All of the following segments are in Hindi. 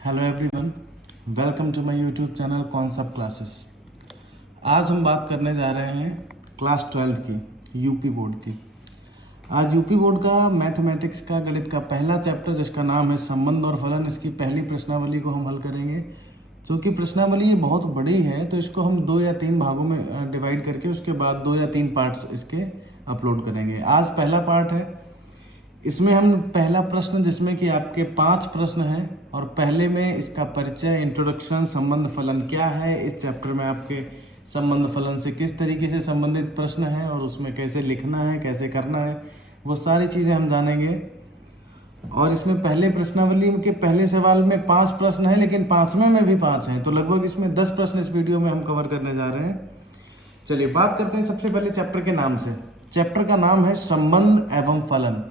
Hello everyone, welcome to my YouTube channel concept classes. आज हम बात करने जा रहे हैं क्लास 12 की यूपी बोर्ड की। आज यूपी बोर्ड का मैथमेटिक्स का गणित का पहला चैप्टर जिसका नाम है संबंध और फलन, इसकी पहली प्रश्नावली को हम हल करेंगे। क्योंकि प्रश्नावली ये बहुत बड़ी है तो इसको हम 2 या 3 भागों में डिवाइड करके उसके बाद 2 या 3 पार्ट्स इसके अपलोड करेंगे। आज पहला पार्ट है, इसमें हम पहला प्रश्न जिसमें कि आपके 5 प्रश्न हैं और पहले में इसका परिचय, इंट्रोडक्शन, संबंध फलन क्या है, इस चैप्टर में आपके संबंध फलन से किस तरीके से संबंधित प्रश्न है और उसमें कैसे लिखना है, कैसे करना है, वो सारी चीज़ें हम जानेंगे। और इसमें पहले प्रश्नावली के पहले सवाल में 5 प्रश्न हैं, लेकिन 5वें में भी 5 हैं, तो लगभग इसमें 10 प्रश्न इस वीडियो में हम कवर करने जा रहे हैं। चलिए बात करते हैं सबसे पहले चैप्टर के नाम से। चैप्टर का नाम है संबंध एवं फलन।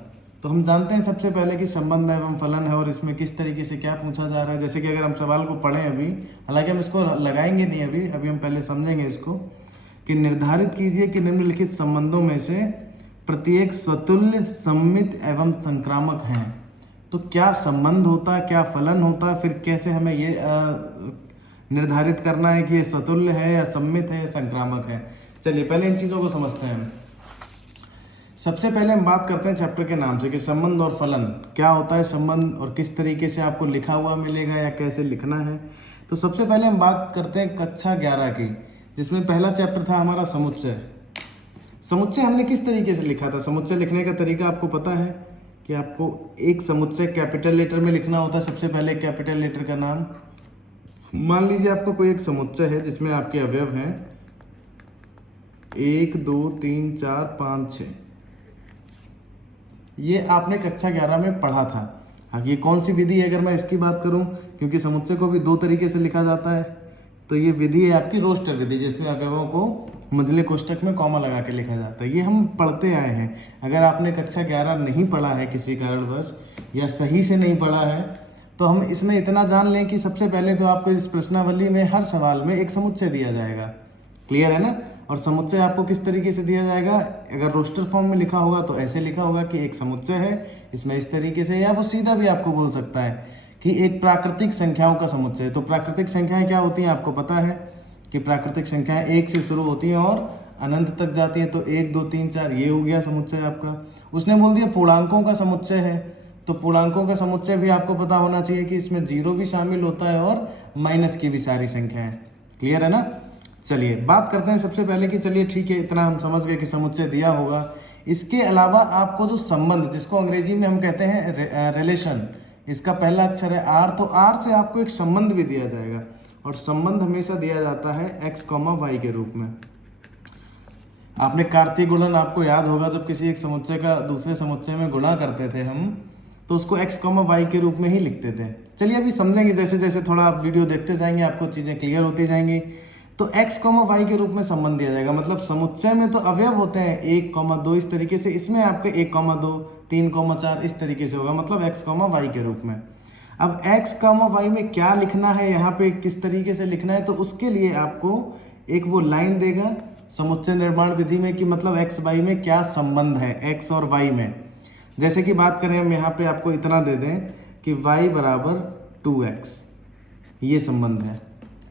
तो हम जानते हैं सबसे पहले कि संबंध एवं फलन है और इसमें किस तरीके से क्या पूछा जा रहा है। जैसे कि अगर हम सवाल को पढ़ें अभी, हालांकि हम इसको लगाएंगे नहीं अभी हम पहले समझेंगे इसको, कि निर्धारित कीजिए कि निम्नलिखित संबंधों में से प्रत्येक स्वतुल्य, सममित एवं संक्रामक हैं। तो क्या संबंध होता है, क्या फलन होता है, फिर कैसे हमें ये निर्धारित करना है कि ये स्वतुल्य है या सम्मित है या संक्रामक है। चलिए पहले इन चीज़ों को समझते हैं। सबसे पहले हम बात करते हैं चैप्टर के नाम से कि संबंध और फलन क्या होता है, संबंध और किस तरीके से आपको लिखा हुआ मिलेगा या कैसे लिखना है। तो सबसे पहले हम बात करते हैं कक्षा 11 की, जिसमें पहला चैप्टर था हमारा समुच्चय। समुच्चय हमने किस तरीके से लिखा था। समुच्चय लिखने का तरीका आपको पता है कि आपको एक समुच्चय कैपिटल लेटर में लिखना होता है। सबसे पहले कैपिटल लेटर का नाम, मान लीजिए आपको कोई एक समुच्चय है जिसमें आपके अवयव हैं 1 2 3 4 5 6। ये आपने कक्षा 11 में पढ़ा था। हाँ, ये कौन सी विधि है अगर मैं इसकी बात करूं, क्योंकि समुच्चय को भी 2 तरीके से लिखा जाता है। तो ये विधि है आपकी रोस्टर विधि, जिसमें अवयवों को मंझले कोष्ठक में कॉमा लगा के लिखा जाता है। ये हम पढ़ते आए हैं। अगर आपने कक्षा 11 नहीं पढ़ा है किसी कारणवश या सही से नहीं पढ़ा है, तो हम इसमें इतना जान लें कि सबसे पहले तो आपको इस प्रश्नावली में हर सवाल में एक समुच्चय दिया जाएगा। क्लियर है ना। और समुच्चय आपको किस तरीके से दिया जाएगा, अगर रोस्टर फॉर्म में लिखा होगा तो ऐसे लिखा होगा कि एक समुच्चय है, इसमें इस तरीके से, या वो सीधा भी आपको बोल सकता है कि एक प्राकृतिक संख्याओं का समुच्चय। तो प्राकृतिक संख्याएं क्या होती हैं आपको पता है कि प्राकृतिक संख्याएं 1 से शुरू होती हैं और अनंत तक जाती हैं। तो 1 2 3 4 ये हो गया समुच्चय आपका। उसने बोल दिया पूर्णांकों का समुच्चय है, तो पूर्णांकों का समुच्चय भी आपको पता होना चाहिए कि इसमें 0 भी शामिल होता है और माइनस की भी सारी संख्याएं। क्लियर है ना। चलिए बात करते हैं सबसे पहले कि चलिए ठीक है, इतना हम समझ गए कि समुच्चय दिया होगा। इसके अलावा आपको जो संबंध, जिसको अंग्रेजी में हम कहते हैं रिलेशन, इसका पहला अक्षर है आर, तो आर से आपको एक संबंध भी दिया जाएगा। और संबंध हमेशा दिया जाता है x, y के रूप में। आपने कार्तीय गुणन आपको याद होगा, जब किसी एक समुच्चय का दूसरे समुच्चय में गुणा करते थे हम, तो उसको x, y के रूप में ही लिखते थे। चलिए अभी समझेंगे, जैसे जैसे थोड़ा आप वीडियो देखते जाएंगे आपको चीज़ें क्लियर होती जाएंगी। तो x, y के रूप में संबंध दिया जाएगा। मतलब समुच्चय में तो अवयव होते हैं 1, 2 इस तरीके से, इसमें आपके 1, 2 3, 4 इस तरीके से होगा, मतलब x, y के रूप में। अब x, y में क्या लिखना है, यहाँ पे किस तरीके से लिखना है, तो उसके लिए आपको एक वो लाइन देगा समुच्चय निर्माण विधि में कि मतलब x, y में क्या संबंध है, x और y में। जैसे कि बात करें हम यहाँ पे आपको इतना दे दें कि y बराबर 2x, ये संबंध है।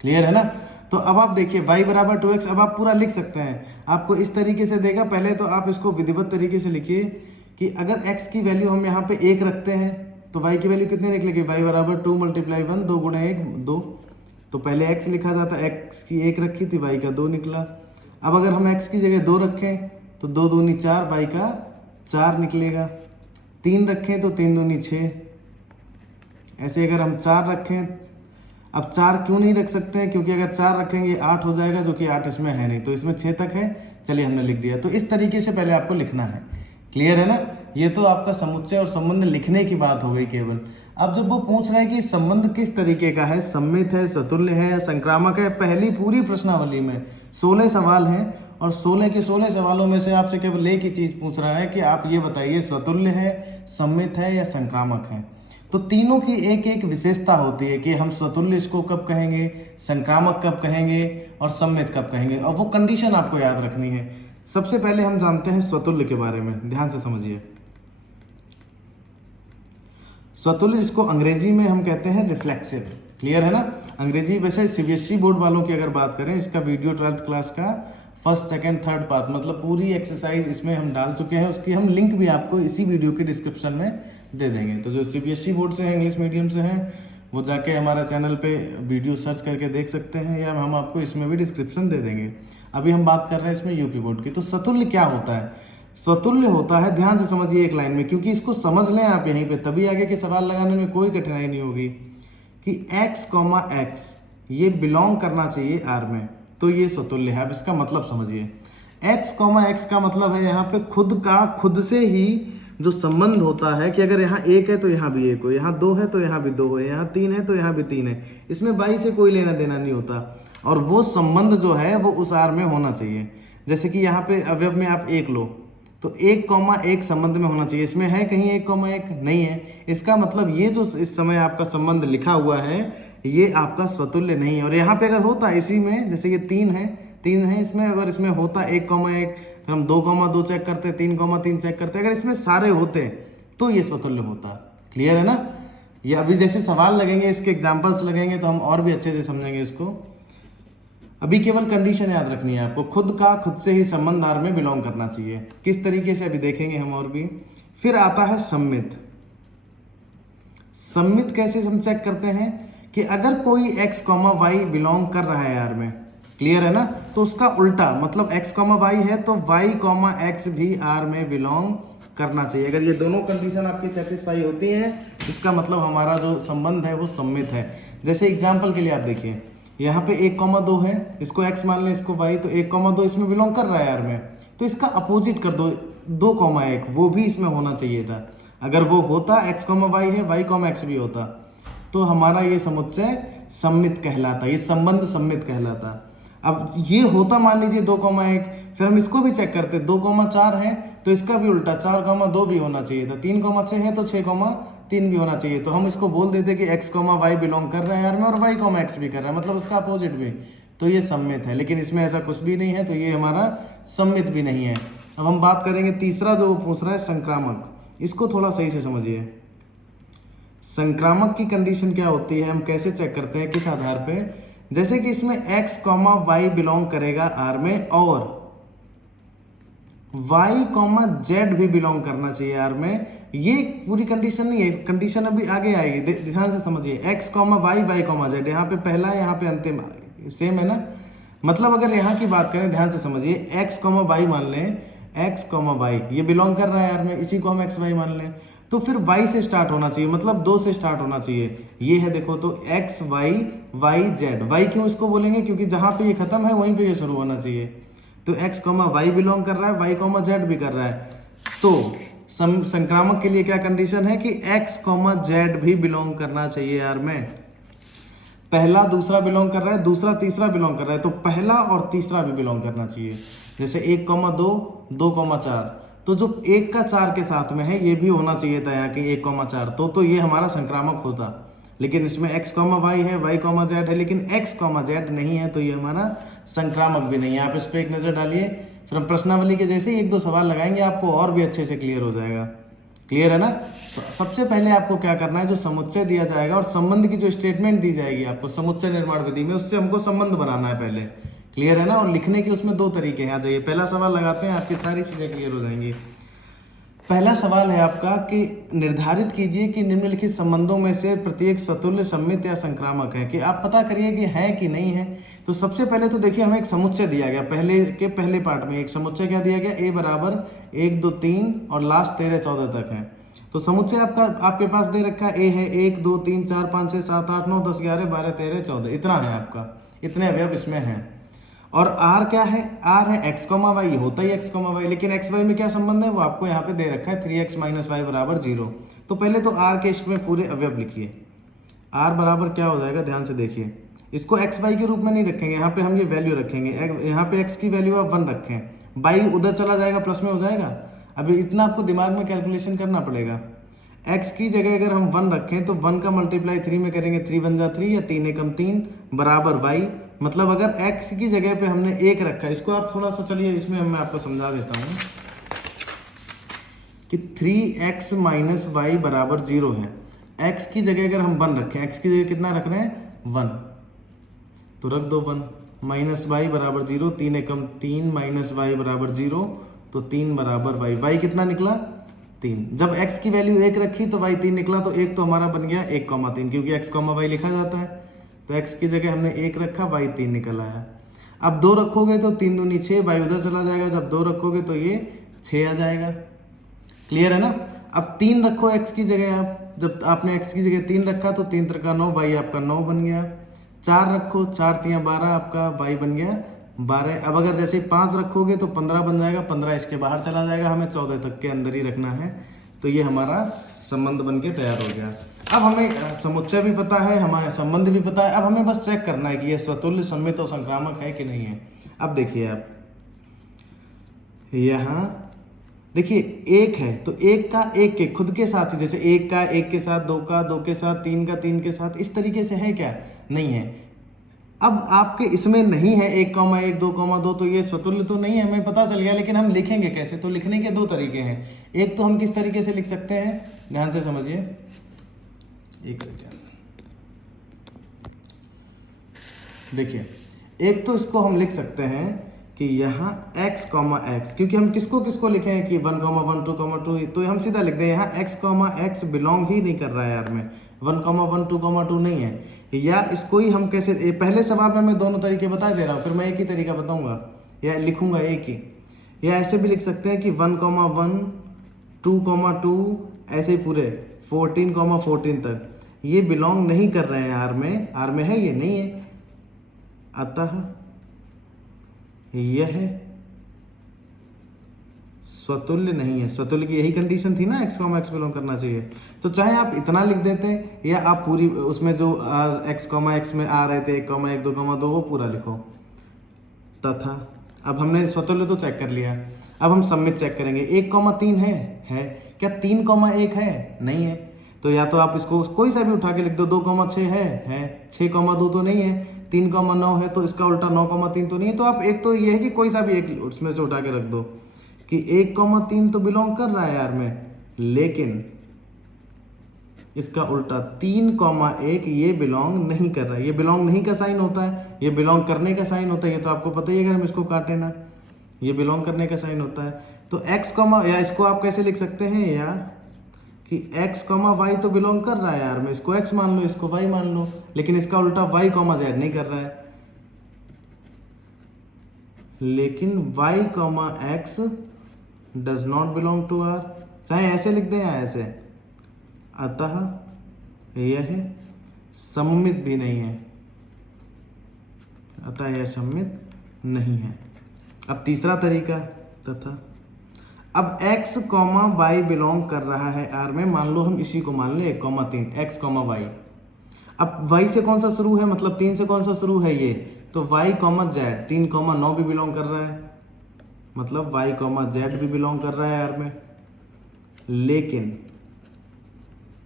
क्लियर है ना। तो अब आप देखिए y बराबर 2x, अब आप पूरा लिख सकते हैं। आपको इस तरीके से देगा, पहले तो आप इसको विधिवत तरीके से लिखिए कि अगर x की वैल्यू हम यहाँ पे 1 रखते हैं तो y की वैल्यू कितने निकलेगी, y बराबर 2 × 1, 2 × 1 2। तो पहले x लिखा जाता है, x की 1 रखी थी, y का 2 निकला। अब अगर हम x की जगह 2 रखें तो 2 दूनी 4, y का 4 निकलेगा। 3 रखें तो 3 दूनी 6। ऐसे अगर हम 4 रखें, अब 4 क्यों नहीं रख सकते हैं, क्योंकि अगर 4 रखेंगे 8 हो जाएगा, जो कि 8 इसमें है नहीं, तो इसमें 6 तक है। चलिए हमने लिख दिया। तो इस तरीके से पहले आपको लिखना है। क्लियर है ना। ये तो आपका समुच्चय और संबंध लिखने की बात हो गई केवल। अब जब वो पूछ रहे हैं कि संबंध किस तरीके का है, सम्मित है, स्वतुल्य है या संक्रामक है, पहली पूरी प्रश्नावली में 16 सवाल हैं और 16 के 16 सवालों में से आपसे केवल एक ही चीज़ पूछ रहा है कि आप ये बताइए स्वतुल्य है, सम्मित है या संक्रामक है। तो तीनों की एक एक विशेषता होती है कि हम स्वतुल्य इसको कब कहेंगे, संक्रामक कब कहेंगे और सम्मित कब कहेंगे, और वो कंडीशन आपको याद रखनी है। सबसे पहले हम जानते हैं स्वतुल्य के बारे में, ध्यान से समझिए। स्वतुल्य इसको अंग्रेजी में हम कहते हैं रिफ्लेक्सिव। क्लियर है ना। अंग्रेजी वैसे सीबीएसई बोर्ड वालों की अगर बात करें, इसका वीडियो 12th क्लास का फर्स्ट सेकंड थर्ड पार्ट मतलब पूरी एक्सरसाइज इसमें हम डाल चुके हैं, उसकी हम लिंक भी आपको इसी वीडियो के डिस्क्रिप्शन में दे देंगे। तो जो सीबीएसई बोर्ड से है, इंग्लिश मीडियम से हैं, वो जाके हमारा चैनल पे वीडियो सर्च करके देख सकते हैं, या हम आपको इसमें भी डिस्क्रिप्शन दे देंगे। अभी हम बात कर रहे हैं इसमें यूपी बोर्ड की। तो स्वतुल्य क्या होता है? स्वतुल्य होता है, ध्यान से समझिए एक लाइन में, क्योंकि इसको समझ लें आप यहीं पे, तभी आगे के सवाल लगाने में कोई कठिनाई नहीं होगी, कि x, x ये बिलोंग करना चाहिए R में, तो ये स्वतुल्य है। अब इसका मतलब समझिए, x, x का मतलब है यहाँ पे खुद से ही जो संबंध होता है कि अगर यहाँ 1 है तो यहाँ भी 1 हो, यहाँ 2 है तो यहाँ भी 2 हो, यहाँ 3 है तो यहाँ भी 3 है, इसमें y से कोई लेना देना नहीं होता, और वो संबंध जो है वो उस R में होना चाहिए। जैसे कि यहाँ पे अवयव में आप 1 लो तो 1, संबंध में होना चाहिए, इसमें है कहीं 1, नहीं है। इसका मतलब ये जो इस समय आपका संबंध लिखा हुआ है ये आपका स्वतुल्य नहीं है। और यहाँ पे अगर होता इसी में, जैसे ये 3 है इसमें, अगर इसमें होता 1, फिर हम 2, चेक करते, 3, चेक करते, अगर इसमें सारे होते तो ये स्वतुल्य होता। क्लियर है ना। ये अभी जैसे सवाल लगेंगे, इसके एग्जाम्पल्स लगेंगे तो हम और भी अच्छे से समझेंगे इसको। अभी केवल कंडीशन याद रखनी है आपको, खुद से ही संबंध R में बिलोंग करना चाहिए। किस तरीके से अभी देखेंगे हम और भी। फिर आता है सम्मित। सम्मित कैसे हम चेक करते हैं कि अगर कोई x, y बिलोंग कर रहा है R में, क्लियर है ना, तो उसका उल्टा मतलब x, y है तो y, x भी R में बिलोंग करना चाहिए। अगर ये दोनों कंडीशन आपकी सेटिस्फाई होती है, इसका मतलब हमारा जो संबंध है वो सम्मित है। जैसे एग्जाम्पल के लिए आप देखिए, यहाँ पे 1, 2 है, इसको x मान लें, इसको y, तो 1, 2 इसमें बिलोंग कर रहा है R में, तो इसका अपोजिट कर दो, 2, 1 वो भी इसमें होना चाहिए था। अगर वो होता x, y है, y, x भी होता, तो हमारा ये समुच्चय सम्मित कहलाता, ये संबंध सम्मित कहलाता। अब ये होता मान लीजिए 2, 1, फिर हम इसको भी चेक करते, 2, 4 है तो इसका भी उल्टा 4, 2 भी होना चाहिए था, 3, 6 है तो 6, 3 भी होना चाहिए। तो हम इसको बोल देते कि x, y बिलोंग कर रहा है R में और y, x भी कर रहा है, मतलब उसका अपोजिट भी, तो ये सम्मित है। लेकिन इसमें ऐसा कुछ भी नहीं है, तो ये हमारा सम्मित भी नहीं है। अब हम बात करेंगे तीसरा जो वो पूछ रहा है, संक्रामक। इसको थोड़ा सही से समझिए। संक्रामक की कंडीशन क्या होती है, हम कैसे चेक करते हैं, किस आधार पे, जैसे कि इसमें x, y बिलोंग करेगा R में और y, z भी बिलोंग करना चाहिए R में। ये पूरी कंडीशन नहीं है, कंडीशन अभी आगे आएगी, ध्यान से समझिए। x, y, z, यहाँ पे पहला है, यहाँ पे अंतिम, सेम है ना। मतलब अगर यहाँ की बात करें, ध्यान से समझिए, x, y मान लें, x, y ये बिलोंग कर रहा है R में, इसी को हम x, y मान लें, तो फिर y से स्टार्ट होना चाहिए, मतलब 2 से स्टार्ट होना चाहिए। ये है देखो, तो x, y, z, y क्यों इसको बोलेंगे, क्योंकि जहाँ पे ये खत्म है वहीं पे ये शुरू होना चाहिए। तो x, y बिलोंग कर रहा है, y, z भी कर रहा है। तो संक्रामक के लिए क्या कंडीशन है कि x, z भी बिलोंग करना चाहिए R में। पहला दूसरा बिलोंग कर रहा है, दूसरा तीसरा बिलोंग कर रहा है, तो पहला और तीसरा भी बिलोंग करना चाहिए। जैसे 1, 2, 2, 4, तो जो 1 का 4 के साथ में है ये भी होना चाहिए था यहाँ के 1, 4, तो ये हमारा संक्रामक होता। लेकिन इसमें x, y है, y, z है, लेकिन x, z नहीं है, तो ये हमारा संक्रामक भी नहीं है। आप इस पर एक नज़र डालिए, फिर हम प्रश्नावली के जैसे ही 1-2 सवाल लगाएंगे, आपको और भी अच्छे से क्लियर हो जाएगा। क्लियर है ना। तो सबसे पहले आपको क्या करना है, जो समुच्चय दिया जाएगा और संबंध की जो स्टेटमेंट दी जाएगी आपको समुच्चय निर्माण विधि में, उससे हमको संबंध बनाना है पहले। क्लियर है ना। और लिखने के उसमें 2 तरीके हैं। आ जाइए, पहला सवाल लगाते हैं, आपकी सारी चीज़ें क्लियर हो जाएंगी। पहला सवाल है आपका कि निर्धारित कीजिए कि निम्नलिखित संबंधों में से प्रत्येक स्वतुल्य, सम्मित या संक्रामक है। कि आप पता करिए कि है कि नहीं है। तो सबसे पहले तो देखिए, हमें एक समुच्चय दिया गया, पहले पार्ट में एक समुच्चय क्या दिया गया, a बराबर 1, 2, 3 और लास्ट 13, 14 तक है। तो समुच्चय आपके पास दे रखा है, a है 1, 2, 3, 4, 5, 6, 7, 8, 9, 10, 11, 12, 13, 14, इतना है आपका, इतने अवयव इसमें हैं। और r क्या है, r है x, y, होता ही x, y, लेकिन x, y में क्या संबंध है वो आपको यहाँ पे दे रखा है, 3x - y बराबर 0। तो पहले तो r के इसमें पूरे अवयव लिखिए। r बराबर क्या हो जाएगा, ध्यान से देखिए, इसको x, y के रूप में नहीं रखेंगे, यहाँ पे हम ये वैल्यू रखेंगे। यहाँ पे x की वैल्यू आप 1 रखें, y उधर चला जाएगा, प्लस में हो जाएगा। अभी इतना आपको दिमाग में कैलकुलेशन करना पड़ेगा। x की जगह अगर हम 1 रखें तो 1 का मल्टीप्लाई 3 में करेंगे, 3 × 1 = 3 या 3 × 3 बराबर y। मतलब अगर x की जगह पे हमने 1 रखा है, इसको आप थोड़ा सा चलिए इसमें मैं आपको समझा देता हूँ कि 3x - y बराबर 0 है। x की जगह अगर हम 1 रखें, x की जगह कितना रख रहे हैं 1, तो रख दो 1, माइनस वाई बराबर 0, 3 एकम 3 माइनस वाई बराबर 0, तो 3 बराबर वाई, वाई कितना निकला 3। जब x की वैल्यू 1 रखी तो y 3 निकला, तो 1 तो हमारा बन गया 1,3, क्योंकि x, y लिखा जाता है, तो x की जगह हमने 1 रखा, y 3 निकल आया। अब 2 रखोगे तो 3 दूनी 6, y उधर चला जाएगा, जब 2 रखोगे तो ये 6 आ जाएगा। क्लियर है ना। अब 3 रखो x की जगह, आप जब आपने x की जगह 3 रखा तो 3 3 9, y आपका 9 बन गया। 4 रखो, 4 3 12, आपका y बन गया 12। अब अगर जैसे 5 रखोगे तो 15 बन जाएगा, 15 इसके बाहर चला जाएगा, हमें 14 तक के अंदर ही रखना है, तो ये हमारा संबंध बन के तैयार हो गया। अब हमें समुच्चय भी पता है, हमारा संबंध भी पता है, अब हमें बस चेक करना है कि ये स्वतुल्य, सममित और संक्रामक है कि नहीं है। अब देखिए आप यहाँ देखिए 1 है तो 1 का 1 के खुद के साथ ही, जैसे 1 का 1 के साथ, 2 का 2 के साथ, 3 का 3 के साथ, इस तरीके से है क्या, नहीं है। अब आपके इसमें नहीं है 1,1 2,2, तो ये स्वतुल्य तो नहीं है, हमें पता चल गया, लेकिन हम लिखेंगे कैसे, तो लिखने के 2 तरीके हैं। एक तो हम किस तरीके से लिख सकते हैं, ध्यान से समझिए, एक सेकेंड देखिए, एक तो इसको हम लिख सकते हैं कि यहाँ x, x, क्योंकि हम किसको किसको लिखे हैं कि 1, 1, 2, 2, तो हम सीधा लिख दें यहाँ x, x बिलोंग ही नहीं कर रहा है यार में, 1, 1, 2, 2 नहीं है। या इसको ही हम कैसे, पहले सवाल में मैं दोनों तरीके बता दे रहा हूँ, फिर मैं एक ही तरीका बताऊंगा या लिखूंगा एक ही। या ऐसे भी लिख सकते हैं कि 1, 1, 2, ऐसे ही पूरे 14, 14 तक ये बिलोंग नहीं कर रहे हैं आर में है, ये नहीं है, अतः यह स्वतुल्य नहीं है। स्वतुल्य की यही कंडीशन थी ना, x, x बिलोंग करना चाहिए। तो चाहे आप इतना लिख देते या आप पूरी उसमें जो x, x में आ रहे थे 1, 1, 2, 2 वो पूरा लिखो। तथा अब हमने स्वतुल्य तो चेक कर लिया, अब हम सम्मित चेक करेंगे। 1,3 है क्या, 3,1 है, नहीं है, तो या तो आप इसको कोई सा भी उठा के लिख दो। 2,6 है, 6,2 तो नहीं है, 3,9 है तो इसका उल्टा 9,3 तो नहीं है। तो आप एक तो ये है कि कोई सा भी एक उसमें से उठा के रख दो कि 1,3 तो बिलोंग कर रहा है यार में, लेकिन इसका उल्टा 3,1 ये बिलोंग नहीं कर रहा है। ये बिलोंग नहीं का साइन होता है, ये बिलोंग करने का साइन होता है, ये तो आपको पता ही है, अगर हम इसको काटे ना, ये बिलोंग करने का साइन होता है। तो x, या इसको आप कैसे लिख सकते हैं, या कि x, y तो बिलोंग कर रहा है यार में, इसको x मान लो, इसको y मान लो, लेकिन इसका उल्टा y, z नहीं कर रहा है, लेकिन y, x does not belong to r। चाहे ऐसे लिख दें या ऐसे, अतः यह सममित भी नहीं है, अतः यह सममित नहीं है। अब तीसरा तरीका, तथा अब x, y बिलोंग कर रहा है r में, मान लो हम इसी को मान ले 1,3, x, y। अब y से कौन सा शुरू है, मतलब 3 से कौन सा शुरू है ये, तो y, z 3,9 भी बिलोंग कर रहा है, मतलब y, z भी बिलोंग कर रहा है r में, लेकिन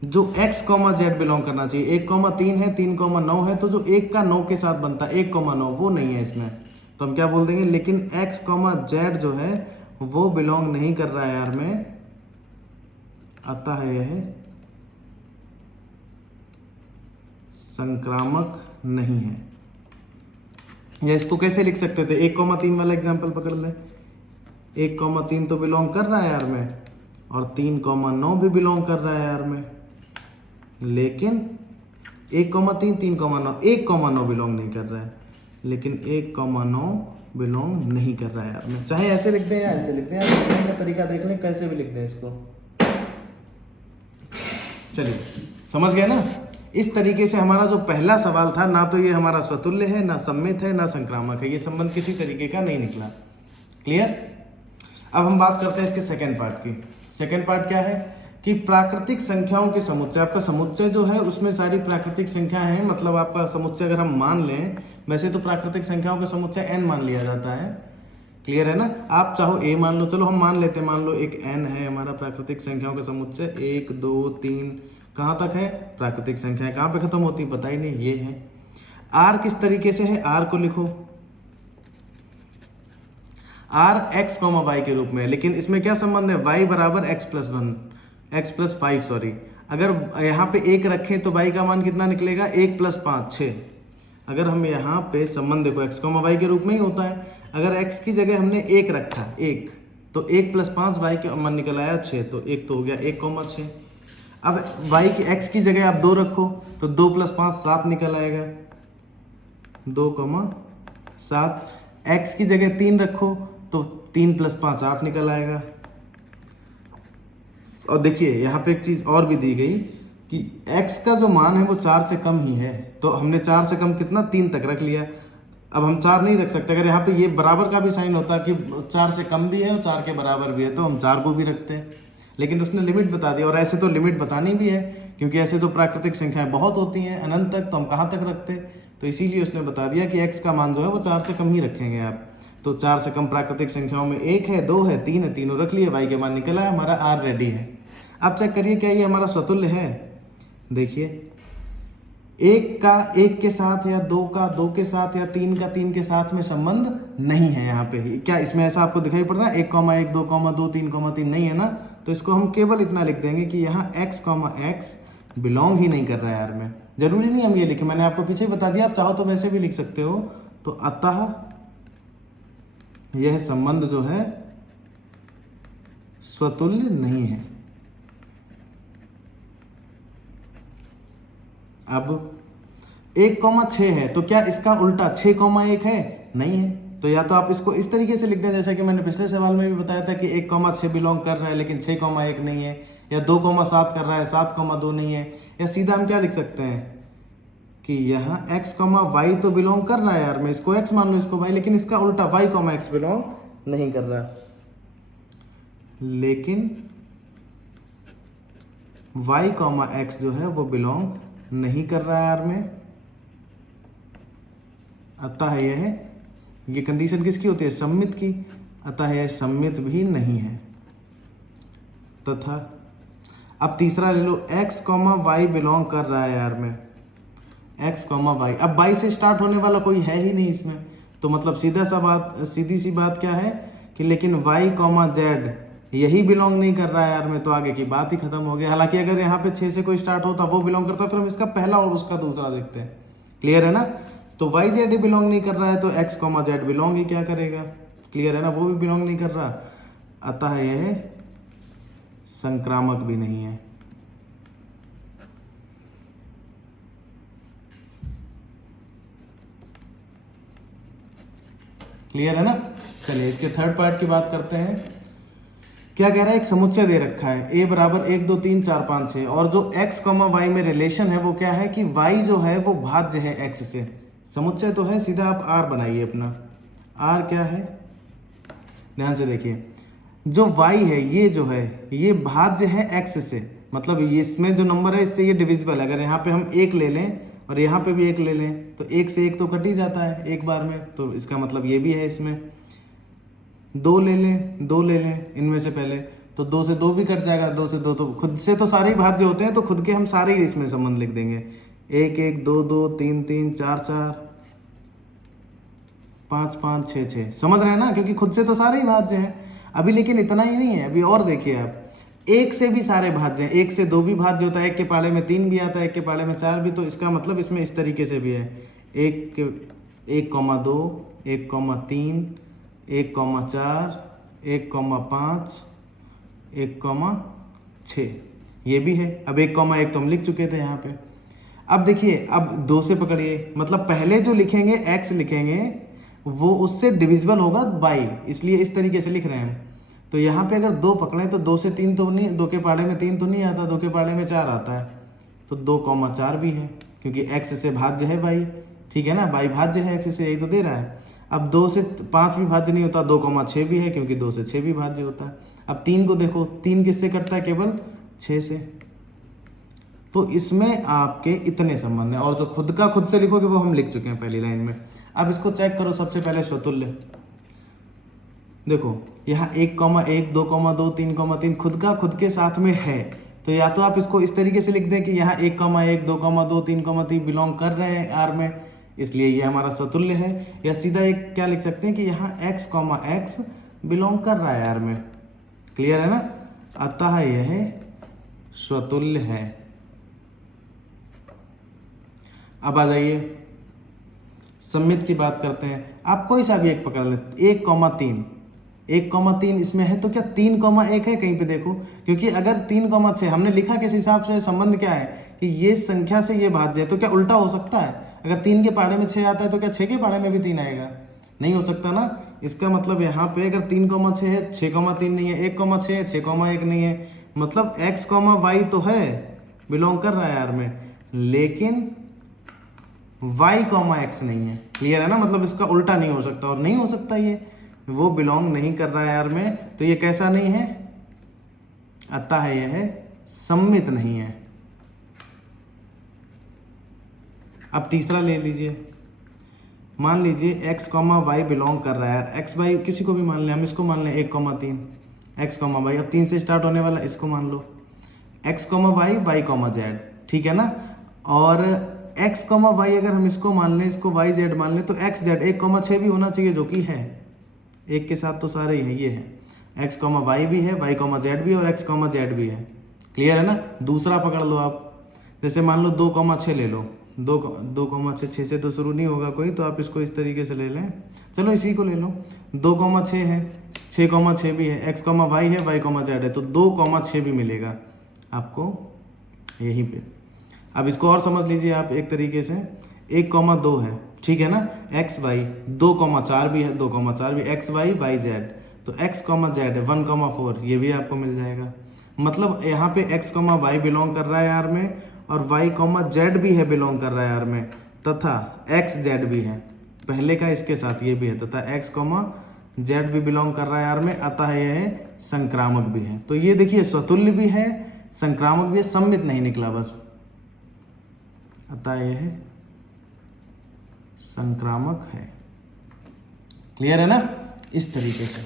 जो x, z बिलोंग करना चाहिए, 1,3 है, 3,9 है, तो जो 1 का 9 के साथ बनता है 1,9 वो नहीं है इसमें, तो हम क्या बोल देंगे, लेकिन x, z जो है वो बिलोंग नहीं कर रहा है यार में, अतः यह संक्रामक नहीं है। या इसको कैसे लिख सकते थे, 1,3 वाला एग्जांपल पकड़ ले, 1,3 तो बिलोंग कर रहा है यार में, और 3,9 भी बिलोंग कर रहा है यार में, लेकिन 1,3, 3,9, 1,9 बिलोंग नहीं कर रहा है, लेकिन 1,9 बिलोंग नहीं कर रहा है यार में। चाहे ऐसे लिख दें या ऐसे लिख दें, या लिखने का तरीका देख लें, कैसे भी लिख दें इसको। चलिए समझ गए ना। इस तरीके से हमारा जो पहला सवाल था, ना तो ये हमारा स्वतुल्य है, ना सम्मित है, ना संक्रामक है, ये संबंध किसी तरीके का नहीं निकला। क्लियर। अब हम बात करते हैं इसके सेकेंड पार्ट की। सेकेंड पार्ट क्या है कि प्राकृतिक संख्याओं के समुच्चय। आपका समुच्चय जो है उसमें सारी प्राकृतिक संख्या हैं, मतलब आपका समुच्चय अगर हम मान लें, वैसे तो प्राकृतिक संख्याओं का समुच्चय n मान लिया जाता है। क्लियर है ना। आप चाहो a मान लो, चलो हम मान लेते हैं, मान लो एक n है हमारा प्राकृतिक संख्याओं का समुच्चय, 1 2 3 कहाँ तक है, प्राकृतिक संख्या है, कहाँ पे खत्म होती है पता ही नहीं, ये है। r किस तरीके से है, r को लिखो r x, y के रूप में, लेकिन इसमें क्या संबंध है, y बराबर x+1, x+5 सॉरी, अगर यहाँ पे 1 रखें तो y का मान कितना निकलेगा, 1 + 5 6। अगर हम यहाँ पे संबंध देखो x, y के रूप में ही होता है। अगर x की जगह हमने 1 रखा 1, तो 1 + 5 y का मान निकल आया 6, तो 1 तो हो गया 1, 6। अब y की x की जगह आप 2 रखो तो 2 + 5 7 निकल आएगा, 2, 7। x की जगह 3 रखो तो 3 + 5 8 निकल आएगा। और देखिए यहाँ पे एक चीज़ और भी दी गई कि x का जो मान है वो 4 से कम ही है, तो हमने 4 से कम कितना 3 तक रख लिया। अब हम 4 नहीं रख सकते। अगर यहाँ पे ये बराबर का भी साइन होता कि 4 से कम भी है और 4 के बराबर भी है तो हम 4 को भी रखते हैं, लेकिन उसने लिमिट बता दी। और ऐसे तो लिमिट बतानी भी है, क्योंकि ऐसे तो प्राकृतिक संख्याएं बहुत होती हैं अनंत तक, तो हम कहाँ तक रखते। तो इसीलिए उसने बता दिया कि x का मान जो है वो 4 से कम ही रखेंगे आप। तो 4 से कम प्राकृतिक संख्याओं में 1 है, 2 है, 3 है, तीनों रख लिए, y के मान निकला है, हमारा r रेडी है। अब चेक करिए क्या ये हमारा स्वतुल्य है। देखिए 1 का 1 के साथ या 2 का 2 के साथ या 3 का 3 के साथ में संबंध नहीं है। यहाँ पे ही क्या इसमें ऐसा आपको दिखाई पड़ रहा है 1, 1, 2, 2, 3, नहीं है ना। तो इसको हम केवल इतना लिख देंगे कि यहाँ x, x बिलोंग ही नहीं कर रहा है यार में। जरूरी नहीं हम ये लिखें, मैंने आपको पीछे ही बता दिया, आप चाहो तो वैसे भी लिख सकते हो। तो अतः यह संबंध जो है स्वतुल्य नहीं है। अब 1, 6 है तो क्या इसका उल्टा 6, 1 है? नहीं है। तो या तो आप इसको इस तरीके से लिख दें जैसा कि मैंने पिछले सवाल में भी बताया था कि 1, 6 बिलोंग कर रहा है लेकिन 6, 1 नहीं है, या 2, 7 कर रहा है 7, 2 नहीं है। या सीधा हम क्या लिख सकते हैं कि यहाँ x, y तो बिलोंग कर रहा है यार, मैं इसको x मान लो इसको y, लेकिन इसका उल्टा y, x बिलोंग नहीं कर रहा, लेकिन y, x जो है वो बिलोंग नहीं कर रहा है यार में। अतः ये कंडीशन किसकी होती है? सम्मित की। अतः यह सम्मित भी नहीं है। तथा अब तीसरा ले लो, x, y बिलोंग कर रहा है यार में, x, y। अब y से स्टार्ट होने वाला कोई है ही नहीं इसमें, तो मतलब सीधी सी बात क्या है कि लेकिन y, z यही बिलोंग नहीं कर रहा है यार में, तो आगे की बात ही खत्म हो गई। हालांकि अगर यहाँ पे 6 से कोई स्टार्ट होता वो बिलोंग करता, फिर हम इसका पहला और उसका दूसरा देखते हैं। क्लियर है ना। तो y, z बिलोंग नहीं कर रहा है तो x, z बिलोंग ही क्या करेगा? क्लियर है ना, वो भी बिलोंग नहीं कर रहा। अतः यह संक्रामक भी नहीं है। क्लियर है ना। चलिए इसके थर्ड पार्ट की बात करते हैं। क्या कह रहा है? एक समुच्चय दे रखा है a बराबर 1, 2, 3, 4, 5, 6, और जो x, y में रिलेशन है वो क्या है कि y जो है वो भाज्य है x से। समुच्चय तो है, सीधा आप r बनाइए अपना। r क्या है? ध्यान से देखिए, जो y है ये जो है ये भाज्य है x से, मतलब इसमें जो नंबर है इससे ये डिविजिबल है। अगर यहाँ पे हम 1 ले लें और यहाँ पे भी 1 ले लें तो 1 से 1 तो कट ही जाता है एक बार में, तो इसका मतलब ये भी है। इसमें 2 ले लें इनमें से पहले, तो 2 से 2 भी कट जाएगा, 2 से 2 तो खुद से तो सारे ही भाज्य होते हैं, तो खुद के हम सारे ही इसमें संबंध लिख देंगे। 1, 1, 2, 2, 3, 3, 4, 4, 5, 5, 6, 6। समझ रहे हैं ना, क्योंकि खुद से तो सारे ही भाज्य हैं। अभी लेकिन इतना ही नहीं है, अभी और देखिए आप, 1 से भी सारे भाज्य हैं। 1 से 2 भी भाज्य होता है, 1 के पाड़े में 3 भी आता है, 1 के पाड़े में 4 भी। तो इसका मतलब इसमें इस तरीके से भी है 1, 2, 1, 3, 1, 4, 1, 5, 1, 6, ये भी है। अब 1, 1 तो हम लिख चुके थे यहाँ पे। अब देखिए, अब 2 से पकड़िए, मतलब पहले जो लिखेंगे x लिखेंगे वो उससे डिविजिबल होगा y, इसलिए इस तरीके से लिख रहे हैं हम। तो यहाँ पे अगर 2 पकड़ें तो 2 से 3 तो नहीं, 2 के पाड़े में 3 तो नहीं आता, 2 के पाड़े में 4 आता है, तो 2, 4 भी है, क्योंकि x से भाज्य है y। ठीक है ना, y भाज्य है x से, यही तो दे रहा है। अब 2 से 5 भी भाज्य नहीं होता, 2, 6 भी है, क्योंकि 2 से 6 भी भाज्य होता है। अब 3 को देखो, 3 किससे कटता है? केवल 6 से। तो इसमें आपके इतने संबंध हैं, और जो खुद से लिखोगे वो हम लिख चुके हैं पहली लाइन में। अब इसको चेक करो, सबसे पहले स्वतुल्य देखो, यहाँ 1, 1, 2, 2, 3, 3 खुद के साथ में है, तो या तो आप इसको इस तरीके से लिख दें कि यहाँ 1, 1, 2, 2, 3, 3 बिलोंग कर रहे हैं आर में, इसलिए ये हमारा स्वतुल्य है। या सीधा एक क्या लिख सकते हैं कि यहाँ x, x बिलोंग कर रहा है आर में। क्लियर है ना। अतः यह स्वतुल्य है। अब आ जाइए सम्मित की बात करते हैं। आप कोई सा भी एक पकड़ लें, 1,3, 1,3 इसमें है तो क्या 3,1 है? कहीं पे देखो, क्योंकि अगर 3,6 हमने लिखा किस हिसाब से, संबंध क्या है कि ये संख्या से ये भाज्य है, तो क्या उल्टा हो सकता है? अगर 3 के पहाड़े में 6 आता है तो क्या 6 के पहाड़े में भी 3 आएगा? नहीं हो सकता ना। इसका मतलब यहाँ पे अगर 3,6 है, 6,3 नहीं है, 1,6 है, 6,1 नहीं है, मतलब x, y तो है, बिलोंग कर रहा है यार में, लेकिन y, x नहीं है। क्लियर है ना? मतलब इसका उल्टा नहीं हो सकता, और नहीं हो सकता, ये वो बिलोंग नहीं कर रहा है यार में, तो ये कैसा नहीं है? अतः यह सम्मित नहीं है। अब तीसरा ले लीजिए, मान लीजिए x, y बिलोंग कर रहा है यार, x, y किसी को भी मान लें, हम इसको मान लें 1,3, x, y, अब 3 से स्टार्ट होने वाला इसको मान लो, x, y, y, z, ठीक है ना। और x, y अगर हम इसको मान लें, इसको y, z मान लें, तो x, z 1,6 भी होना चाहिए, जो कि है, एक के साथ तो सारे ही हैं, ये है x, y भी है, y, z भी है, और x, z भी है। क्लियर है ना? दूसरा पकड़ लो आप, जैसे मान लो 2,6 ले लो, 2,6, 6 से तो शुरू नहीं होगा कोई, तो आप इसको इस तरीके से ले लें, चलो इसी को ले लो, 2,6 है, 6,6 भी है, x, y है, y, z है, तो 2,6 भी मिलेगा आपको यहीं पे। अब इसको और समझ लीजिए आप एक तरीके से, 1,2 है, ठीक है ना, x, y, 2,4 भी है, 2,4 भी, x, y, z, तो x, z है 1,4, ये भी आपको मिल जाएगा। मतलब यहाँ पे x, y बिलोंग कर रहा है यार में, और y, z भी है बिलोंग कर रहा है यार में, तथा x, z भी है, पहले का इसके साथ ये भी है, तथा x, z भी बिलोंग कर रहा है यार में, अतः यह संक्रामक भी है। तो ये देखिए स्वतुल्य भी है, संक्रामक भी है, सम्मित नहीं निकला बस, अतः यह संक्रामक है। क्लियर है ना? इस तरीके से।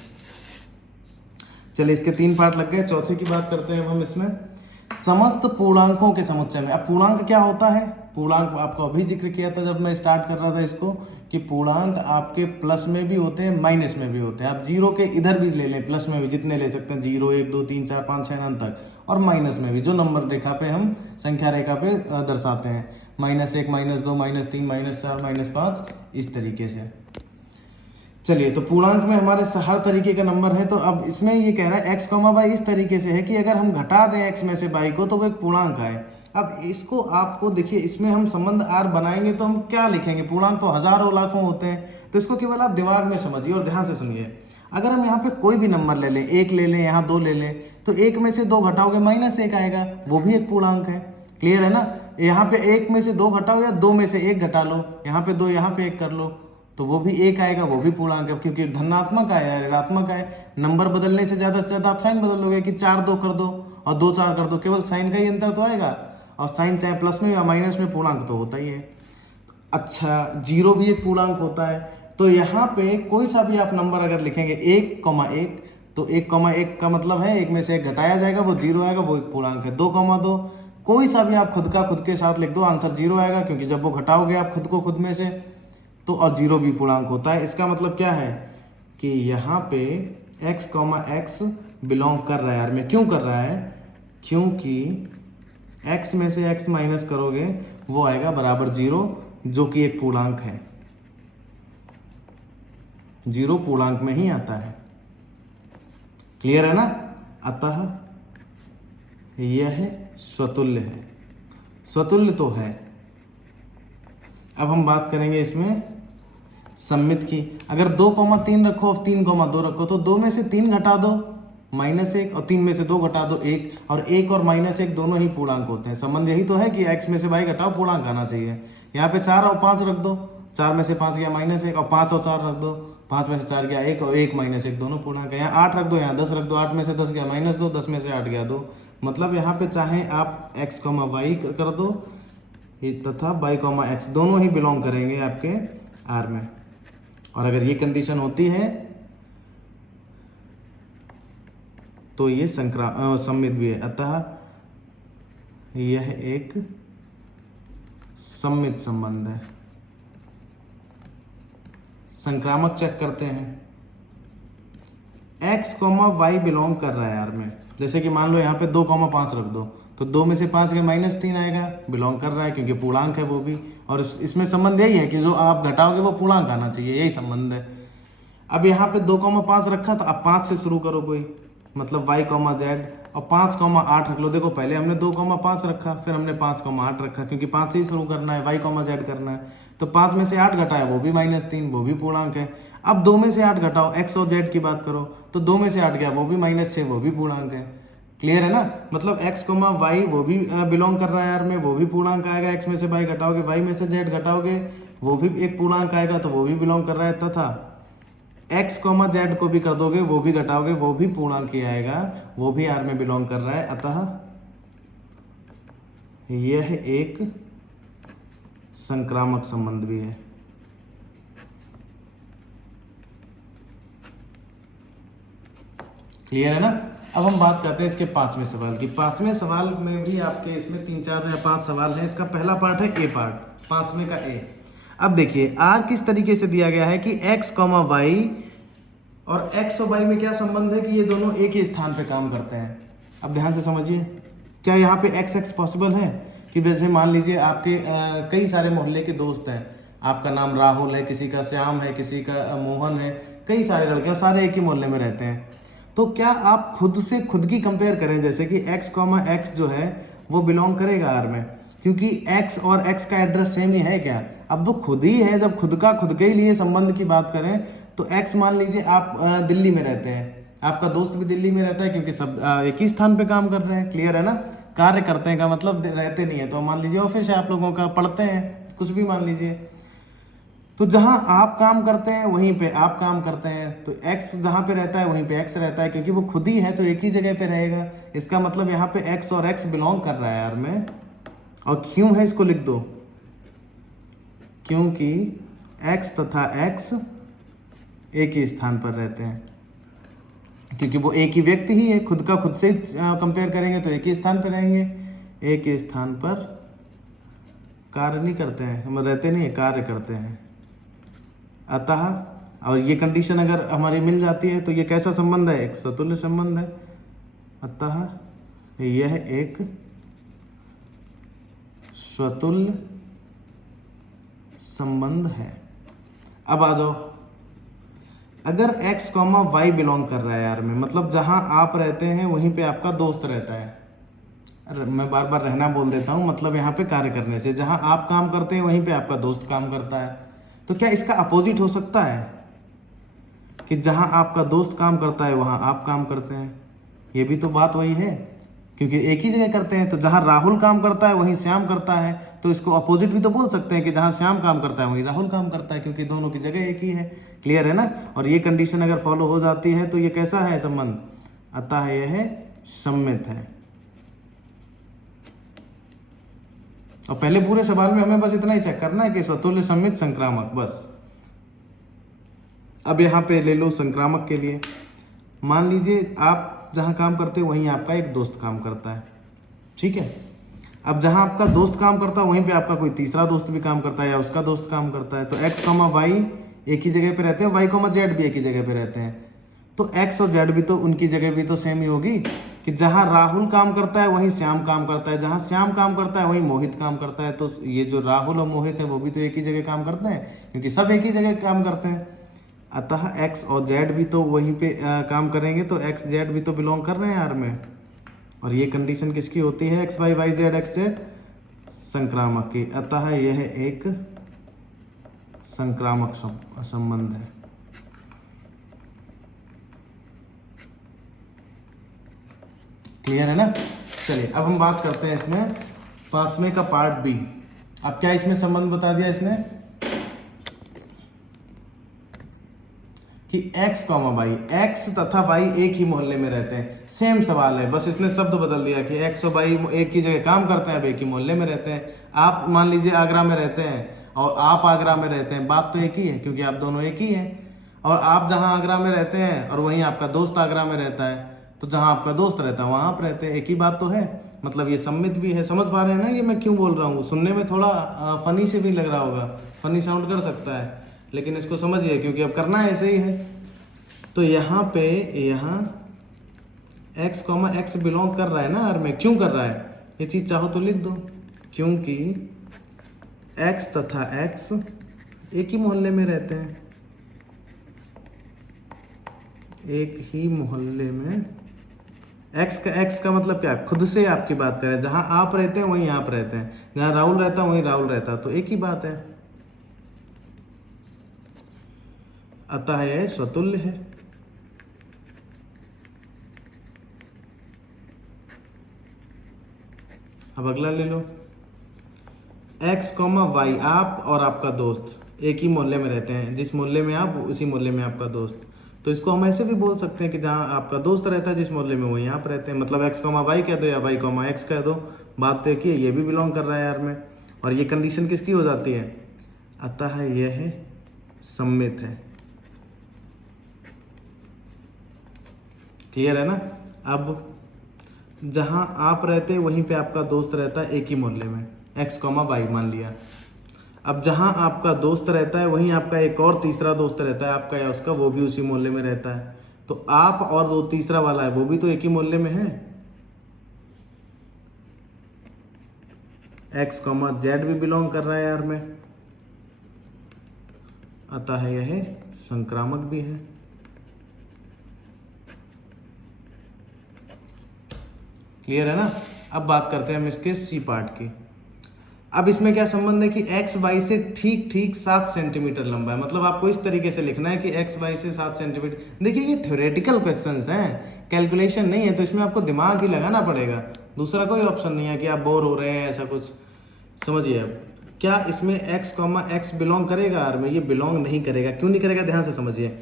चलिए इसके 3 पार्ट लग गए, चौथे की बात करते हैं अब हम इसमें, समस्त पूर्णांकों के समुच्चय में। अब पूर्णांक क्या होता है? पूर्णांक आपको अभी जिक्र किया था जब मैं स्टार्ट कर रहा था इसको, कि पूर्णांक आपके प्लस में भी होते हैं, माइनस में भी होते हैं। आप जीरो के इधर भी ले लें, प्लस में भी जितने ले सकते हैं, 0, 1, 2, 3, 4, 5, 6 तक, और माइनस में भी, जो नंबर रेखा पे हम संख्या रेखा पे दर्शाते हैं, -1, -2, -3, -4, -5, इस तरीके से। चलिए, तो पूर्णांक में हमारे हर तरीके का नंबर है। तो अब इसमें ये कह रहा है x, y इस तरीके से है कि अगर हम घटा दें x में से y को तो वो एक पूर्णांक आए। अब इसको आपको देखिए, इसमें हम संबंध r बनाएंगे तो हम क्या लिखेंगे? पूर्णांक तो हजारों लाखों होते हैं, तो इसको केवल आप दिमाग में समझिए और ध्यान से सुनिए। अगर हम यहाँ पे कोई भी नंबर ले लें, 1 ले लें, यहाँ 2 ले लें, तो 1 में से 2 घटाओगे -1 आएगा, वो भी एक पूर्णांक है। क्लियर है ना? यहाँ पे 1 में से 2 घटाओ या 2 में से 1 घटा लो, यहाँ पे 2 यहाँ पे 1 कर लो, तो वो भी 1 आएगा, वो भी पूर्णांक है, क्योंकि धनात्मक आया है, ऋणात्मक है। नंबर बदलने से ज़्यादा आप साइन बदल दोगे कि 4 2 कर दो और 2 4 कर दो, केवल साइन का ही अंतर तो आएगा, और साइन चाहे प्लस में या माइनस में पूर्णांक तो होता ही है। अच्छा, 0 भी एक पूर्णांक होता है। तो यहाँ पे कोई सा भी आप नंबर अगर लिखेंगे 1,1, तो 1,1 का मतलब है 1 में से 1 घटाया जाएगा, वो 0 आएगा, वो एक पूर्णांक है। 2,2 कोई सा भी आप खुद के साथ लिख दो, आंसर 0 आएगा, क्योंकि जब वो घटाओगे आप खुद में से, तो और 0 भी पूर्णांक होता है। इसका मतलब क्या है कि यहाँ पे x, x बिलोंग कर रहा है यार में। क्यों कर रहा है? क्योंकि x में से x माइनस करोगे वो आएगा बराबर 0, जो कि एक पूर्णांक है। 0 पूर्णांक में ही आता है। क्लियर है ना? अतः यह स्वतुल्य है, स्वतुल्य तो है। अब हम बात करेंगे इसमें सम्मित की। अगर 2,3 रखो और 3,2 रखो, तो 2 में से 3 घटा दो -1, और 3 में से 2 घटा दो 1, और 1 और -1 दोनों ही पूर्णांक होते हैं। संबंध यही तो है कि x में से y घटाओ, पूर्णांक आना चाहिए। यहाँ पे 4 और 5 रख दो, 4 में से 5 गया -1, और 5 और 4 रख दो, 5 में से 4 गया 1, और 1 -1 दोनों पूर्णांक है। यहाँ 8 रख दो, यहाँ 10 रख दो, 8 में से 10 गया -2, 10 में से 8 गया 2। मतलब यहाँ पे चाहे आप x, y कर दो, तथा y, x दोनों ही बिलोंग करेंगे आपके R में। और अगर ये कंडीशन होती है तो ये सम्मित भी है, अतः यह एक सम्मित संबंध है। संक्रामक चेक करते हैं। x, y बिलोंग कर रहा है R में। जैसे कि मान लो यहाँ पे 2,5 रख दो, तो 2 में से 5 गए -3 आएगा, बिलोंग कर रहा है क्योंकि पूर्णांक है वो भी। और इसमें संबंध यही है कि जो आप घटाओगे वो पूर्णांक आना चाहिए, यही संबंध है। अब यहाँ पे 2,5 रखा, तो अब 5 से शुरू करो कोई, मतलब y, z और 5,8 रख लो। देखो पहले हमने 2,5 रखा, फिर हमने 5,8 रखा, क्योंकि 5 से ही शुरू करना है, y, z करना है। तो 5 में से 8 घटाया वो भी -3, वो भी पूर्णांक है। अब 2 में से 8 घटाओ, x और z की बात करो, तो 2 में से 8 गया वो भी -6, वो भी पूर्णांक है। क्लियर है ना, मतलब x, y वो भी बिलोंग कर रहा है यार में, वो भी पूर्णांक आएगा। x में से y घटाओगे, y में से z घटाओगे, वो भी एक पूर्णांक आएगा, तो वो भी बिलोंग कर रहा है। तथा x, z को भी कर दोगे, वो भी घटाओगे, वो भी पूर्णांक ही आएगा, वो भी R में बिलोंग कर रहा है। अतः यह एक संक्रामक संबंध भी है। क्लियर है ना। अब हम बात करते हैं इसके 5वें सवाल की। 5वें सवाल में भी आपके इसमें 3, 4 या 5 सवाल हैं। इसका पहला पार्ट है ए पार्ट, 5वें का ए। अब देखिए आर किस तरीके से दिया गया है कि x, y और x और y में क्या संबंध है कि ये दोनों एक ही स्थान पे काम करते हैं। अब ध्यान से समझिए, क्या यहाँ पे x पॉसिबल है कि जैसे मान लीजिए आपके कई सारे मोहल्ले के दोस्त हैं, आपका नाम राहुल है, किसी का श्याम है, किसी का मोहन है, कई सारे लड़के और सारे एक ही मोहल्ले में रहते हैं। तो क्या आप खुद से खुद की कंपेयर करें, जैसे कि x, जो है वो बिलोंग करेगा R में, क्योंकि x और x का एड्रेस सेम ही है क्या। अब वो खुद ही है, जब खुद के ही लिए संबंध की बात करें तो x मान लीजिए आप दिल्ली में रहते हैं, आपका दोस्त भी दिल्ली में रहता है, क्योंकि सब एक ही स्थान पे काम कर रहे हैं। क्लियर है ना, कार्य करते हैं का मतलब रहते नहीं है। तो मान लीजिए ऑफिस है आप लोगों का, पढ़ते हैं, कुछ भी मान लीजिए। तो जहाँ आप काम करते हैं वहीं पे आप काम करते हैं, तो x जहाँ पे रहता है वहीं पे x रहता है, क्योंकि वो खुद ही है तो एक ही जगह पे रहेगा। इसका मतलब यहाँ पे x और x बिलोंग कर रहा है यार में। और क्यों है इसको लिख दो, क्योंकि x तथा x एक ही स्थान पर रहते हैं, क्योंकि वो एक ही व्यक्ति ही है। खुद का खुद से कंपेयर करेंगे तो एक ही स्थान पर रहेंगे, एक ही स्थान पर कार्य नहीं करते हैं, हम रहते नहीं है, कार्य करते हैं। अतः और ये कंडीशन अगर हमारी मिल जाती है तो ये कैसा संबंध है, एक स्वतुल्य संबंध है। अतः यह एक स्वतुल्य संबंध है। अब आ जाओ, अगर x, y बिलोंग कर रहा है यार में, मतलब जहां आप रहते हैं वहीं पे आपका दोस्त रहता है। अरे मैं बार बार रहना बोल देता हूँ, मतलब यहाँ पे कार्य करने से, जहां आप काम करते हैं वहीं पे आपका दोस्त काम करता है। तो क्या इसका अपोजिट हो सकता है कि जहां आपका दोस्त काम करता है वहां आप काम करते हैं? ये भी तो बात वही है, क्योंकि एक ही जगह करते हैं। तो जहां राहुल काम करता है वहीं श्याम करता है, तो इसको अपोजिट भी तो बोल सकते हैं कि जहां श्याम काम करता है वहीं राहुल काम करता है, क्योंकि दोनों की जगह एक ही है। क्लियर है ना। और ये कंडीशन अगर फॉलो हो जाती है तो ये कैसा है संबंध, अतः यह सम्मित है। और पहले पूरे सवाल में हमें बस इतना ही चेक करना है कि स्वतुल्य, सम्मित, संक्रामक, बस। अब यहाँ पे ले लो संक्रामक के लिए, मान लीजिए आप जहाँ काम करते हैं वहीं आपका एक दोस्त काम करता है, ठीक है। अब जहाँ आपका दोस्त काम करता है वहीं पे आपका कोई तीसरा दोस्त भी काम करता है या उसका दोस्त काम करता है। तो x, y एक ही जगह पे रहते हैं, y, z भी एक ही जगह पे रहते हैं। तो x और z भी तो उनकी जगह भी तो सेम ही होगी कि जहाँ राहुल काम करता है वहीं श्याम काम करता है, जहाँ श्याम काम करता है वहीं मोहित काम करता है। तो ये जो राहुल और मोहित है वो भी तो एक ही जगह काम करते हैं, क्योंकि सब एक ही जगह काम करते हैं। अतः x और z भी तो वहीं पे काम करेंगे, तो x, z भी तो बिलोंग कर रहे हैं यार में। और ये कंडीशन किसकी होती है, x, y, z, x, z संक्रामक की। अतः यह एक संक्रामक संबंध है। क्लियर है ना। चलिए अब हम बात करते हैं इसमें 5वें का पार्ट बी। अब क्या इसमें संबंध बता दिया इसने कि x, y, x तथा y एक ही मोहल्ले में रहते हैं। सेम सवाल है, बस इसने शब्द बदल दिया कि x और y एक ही जगह काम करते हैं, अब एक ही मोहल्ले में रहते हैं। आप मान लीजिए आगरा में रहते हैं और आप आगरा में रहते हैं, बात तो एक ही है क्योंकि आप दोनों एक ही हैं। और आप जहां आगरा में रहते हैं और वहीं आपका दोस्त आगरा में रहता है, तो जहां आपका दोस्त रहता है वहां आप रहते हैं, एक ही बात तो है। मतलब ये सम्मित भी है। समझ पा रहे हैं ना ये मैं क्यों बोल रहा हूँ। सुनने में थोड़ा फनी से भी लग रहा होगा, फनी साउंड कर सकता है, लेकिन इसको समझिए क्योंकि अब करना ऐसे ही है। तो यहाँ पे यहाँ x, x बिलोंग कर रहा है ना आर में। क्यों कर रहा है, ये चीज़ चाहो तो लिख दो, क्योंकि x तथा x एक ही मोहल्ले में रहते हैं, एक ही मोहल्ले में। x का मतलब क्या है, खुद से आपकी बात करें, जहां आप रहते हैं वहीं आप रहते हैं, जहां राहुल रहता है वहीं राहुल रहता है, तो एक ही बात है, अतः यह स्वतुल्य है। अब अगला ले लो, x, y, आप और आपका दोस्त एक ही मोहल्ले में रहते हैं, जिस मोहल्ले में आप उसी मोहल्ले में आपका दोस्त। तो इसको हम ऐसे भी बोल सकते हैं कि जहाँ आपका दोस्त रहता है जिस मोहल्ले में वहीं आप रहते हैं, मतलब x, y कह दो या y, x कह दो। बात तो कि ये भी बिलोंग कर रहा है यार में, और ये कंडीशन किसकी हो जाती है, अतः यह सम्मित है। क्लियर है ना। अब जहां आप रहते हैं वहीं पे आपका दोस्त रहता है एक ही मोहल्ले में, x, y मान लिया। अब जहां आपका दोस्त रहता है वहीं आपका एक और तीसरा दोस्त रहता है, आपका या उसका, वो भी उसी मोहल्ले में रहता है। तो आप और वो तीसरा वाला है वो भी तो एक ही मोहल्ले में है, x, z भी बिलोंग कर रहा है यार में, अतः यह संक्रामक भी है। क्लियर है ना। अब बात करते हैं हम इसके सी पार्ट की। अब इसमें क्या संबंध है कि एक्स वाई से ठीक ठीक 7 सेंटीमीटर लंबा है, मतलब आपको इस तरीके से लिखना है कि एक्स वाई से 7 सेंटीमीटर। देखिए ये थ्योरेटिकल क्वेश्चंस हैं, कैलकुलेशन नहीं है, तो इसमें आपको दिमाग ही लगाना पड़ेगा, दूसरा कोई ऑप्शन नहीं है कि आप बोर हो रहे हैं ऐसा कुछ। समझिए अब क्या इसमें x, बिलोंग करेगा आर में, ये बिलोंग नहीं करेगा। क्यों नहीं करेगा, ध्यान से समझिए।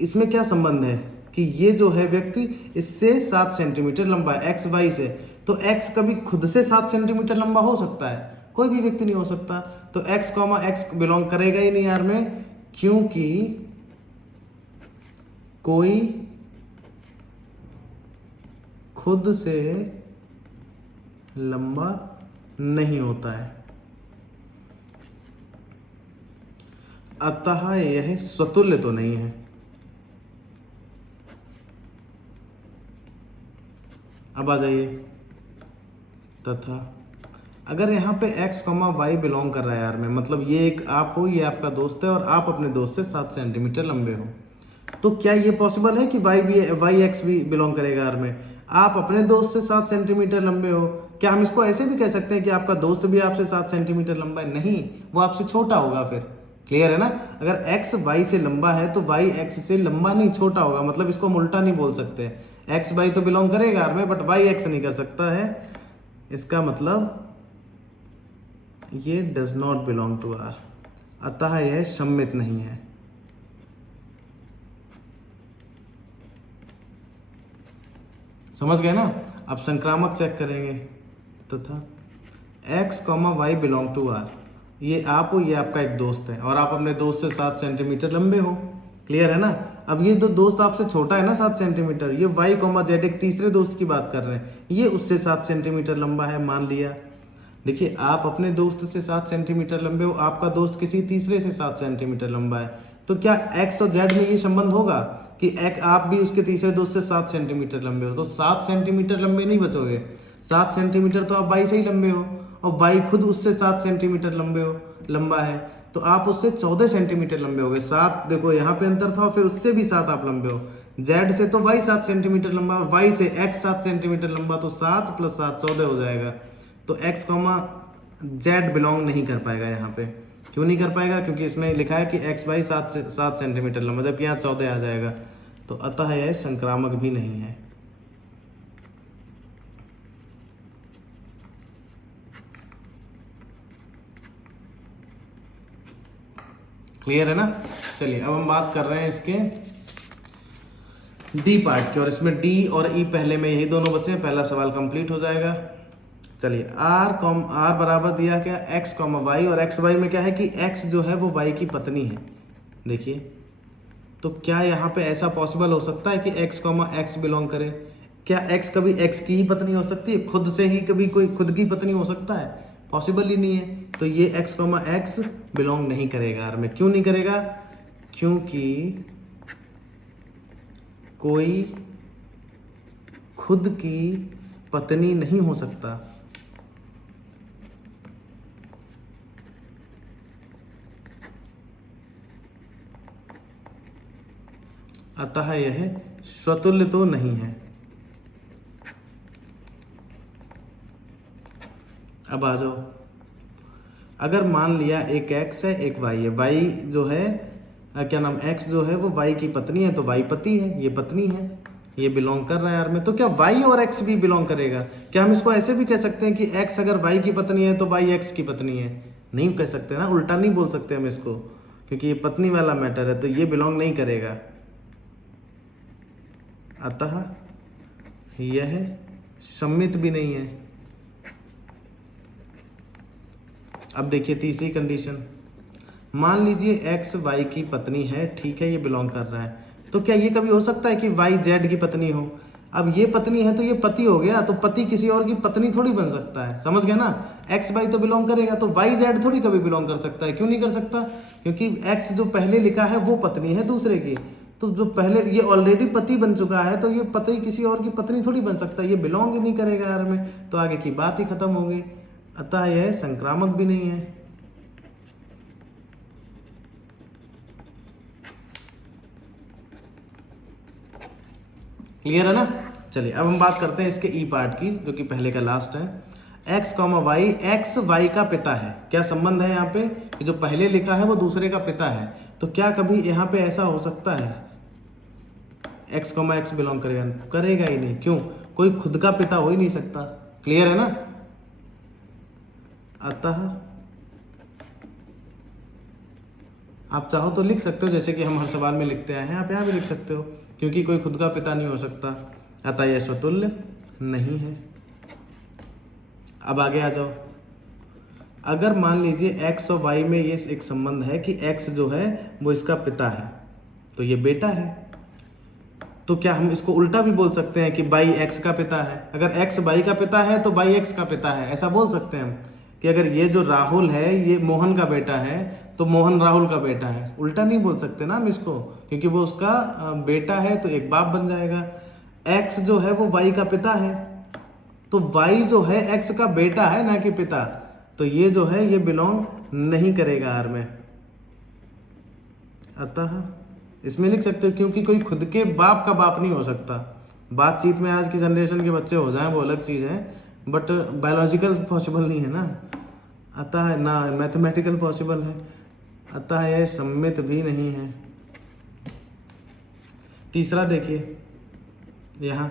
इसमें क्या संबंध है कि ये जो है व्यक्ति इससे 7 सेंटीमीटर लंबा है एक्स वाई से, तो x कभी खुद से 7 सेंटीमीटर लंबा हो सकता है, कोई भी व्यक्ति नहीं हो सकता। तो x, बिलोंग करेगा ही नहीं यार में, क्योंकि कोई खुद से लंबा नहीं होता है, अतः यह स्वतुल्य तो नहीं है। अब आ जाइए, तथा अगर यहाँ पे x, y बिलोंग कर रहा है यार में, मतलब ये एक आप हो, ये आपका दोस्त है और आप अपने दोस्त से 7 सेंटीमीटर लंबे हो, तो क्या ये पॉसिबल है कि x भी बिलोंग करेगा यार में। आप अपने दोस्त से 7 सेंटीमीटर लंबे हो, क्या हम इसको ऐसे भी कह सकते हैं कि आपका दोस्त भी आपसे 7 सेंटीमीटर लंबा है? नहीं, वो आपसे छोटा होगा फिर। क्लियर है ना। अगर x y से लंबा है तो y x से लंबा नहीं, छोटा होगा, मतलब इसको हम उल्टा नहीं बोल सकते। x y तो बिलोंग करेगा R में, बट y x नहीं कर सकता है, इसका मतलब ये does not belong to R, अतः यह सम्मित नहीं है। समझ गए ना। अब संक्रामक चेक करेंगे, तथा x, y belong to R, ये आप हो, ये आपका एक दोस्त है और आप अपने दोस्त से 7 सेंटीमीटर लंबे हो। क्लियर है ना। अब ये जो दोस्त आपसे छोटा है ना 7 सेंटीमीटर, ये y, z एक तीसरे दोस्त की बात कर रहे हैं, ये उससे 7 सेंटीमीटर लंबा है, मान लिया। देखिए आप अपने दोस्त से 7 सेंटीमीटर लंबे हो, आपका दोस्त किसी तीसरे से 7 सेंटीमीटर लंबा है, तो क्या x और z में ये संबंध होगा कि आप भी उसके तीसरे दोस्त से 7 सेंटीमीटर लंबे हो? तो 7 सेंटीमीटर लंबे नहीं बचोगे, 7 सेंटीमीटर तो आप y से ही लंबे हो, और y खुद उससे 7 सेंटीमीटर लंबा है, तो आप उससे 14 सेंटीमीटर लंबे हो गए। 7 देखो यहाँ पे अंतर था, और फिर उससे भी 7 आप लंबे हो। z से तो y 7 सेंटीमीटर लंबा, और y से x 7 सेंटीमीटर लंबा, तो 7 + 7 14 हो जाएगा। तो x, z बिलोंग नहीं कर पाएगा यहाँ पे। क्यों नहीं कर पाएगा? क्योंकि इसमें लिखा है कि x y 7 सेंटीमीटर लंबा, जबकि यहाँ 14 आ जाएगा, तो अतः यह संक्रामक भी नहीं है। क्लियर है ना। चलिए अब हम बात कर रहे हैं इसके डी पार्ट की, और इसमें डी और ई पहले में यही दोनों बचे हैं, पहला सवाल कंप्लीट हो जाएगा। चलिए r बराबर दिया क्या, x, y, और x y में क्या है कि x जो है वो y की पत्नी है। देखिए तो क्या यहाँ पे ऐसा पॉसिबल हो सकता है कि x, x बिलोंग करे? क्या x कभी x की ही पत्नी हो सकती है? खुद से ही कभी कोई खुद की पत्नी हो सकता है? पॉसिबल ही नहीं है। तो ये x, x बिलोंग नहीं करेगा R में। क्यों नहीं करेगा? क्योंकि कोई खुद की पत्नी नहीं हो सकता। अतः यह स्वतुल्य तो नहीं है। अब आ जाओ, अगर मान लिया एक x है एक y है, y जो है क्या नाम x जो है वो y की पत्नी है, तो y पति है, ये पत्नी है, ये बिलोंग कर रहा है R में, तो क्या y और x भी बिलोंग करेगा? क्या हम इसको ऐसे भी कह सकते हैं कि x अगर y की पत्नी है तो y x की पत्नी है? नहीं कह सकते ना, उल्टा नहीं बोल सकते हम इसको, क्योंकि ये पत्नी वाला मैटर है, तो ये बिलोंग नहीं करेगा। अतः यह सम्मित भी नहीं है। अब देखिए तीसरी कंडीशन, मान लीजिए x y की पत्नी है, ठीक है, ये बिलोंग कर रहा है, तो क्या ये कभी हो सकता है कि y z की पत्नी हो? अब ये पत्नी है तो ये पति हो गया, तो पति किसी और की पत्नी थोड़ी बन सकता है, समझ गया ना? x y तो बिलोंग करेगा, तो y z थोड़ी कभी बिलोंग कर सकता है। क्यों नहीं कर सकता? क्योंकि x जो पहले लिखा है वो पत्नी है दूसरे की, तो जो पहले ये ऑलरेडी पति बन चुका है, तो ये पति किसी और की पत्नी थोड़ी बन सकता है, ये बिलोंग ही नहीं करेगा यार में, तो आगे की बात ही खत्म हो गई। अतः यह संक्रामक भी नहीं है। क्लियर है ना? चलिए अब हम बात करते हैं इसके ई पार्ट की, जो कि पहले का लास्ट है। x, y, x y का पिता है। क्या संबंध है यहाँ पे कि जो पहले लिखा है वो दूसरे का पिता है, तो क्या कभी यहाँ पे ऐसा हो सकता है x, x बिलोंग करेगा? करेगा ही नहीं। क्यों? कोई खुद का पिता हो ही नहीं सकता। क्लियर है ना? अतः आप चाहो तो लिख सकते हो, जैसे कि हम हर सवाल में लिखते आए हैं, आप यहाँ भी लिख सकते हो, क्योंकि कोई खुद का पिता नहीं हो सकता, अतः यह स्वतुल्य नहीं है। अब आगे आ जाओ, अगर मान लीजिए x और y में ये एक संबंध है कि x जो है वो इसका पिता है, तो ये बेटा है, तो क्या हम इसको उल्टा भी बोल सकते हैं कि y x का पिता है? अगर x y का पिता है तो y x का पिता है, ऐसा बोल सकते हैं हम कि अगर ये जो राहुल है ये मोहन का बेटा है तो मोहन राहुल का बेटा है। उल्टा नहीं बोल सकते ना हम इसको, क्योंकि वो उसका बेटा है तो एक बाप बन जाएगा। x जो है वो y का पिता है, तो y जो है x का बेटा है ना कि पिता, तो ये जो है ये बिलोंग नहीं करेगा R में। अतः इसमें लिख सकते हो, क्योंकि कोई खुद के बाप का बाप नहीं हो सकता। बातचीत में आज की जनरेशन के बच्चे हो जाएं वो अलग चीज़ है, बट बायोलॉजिकल पॉसिबल नहीं है ना, अतः ना मैथमेटिकल पॉसिबल है, अतः यह सम्मित भी नहीं है। तीसरा देखिए, यहाँ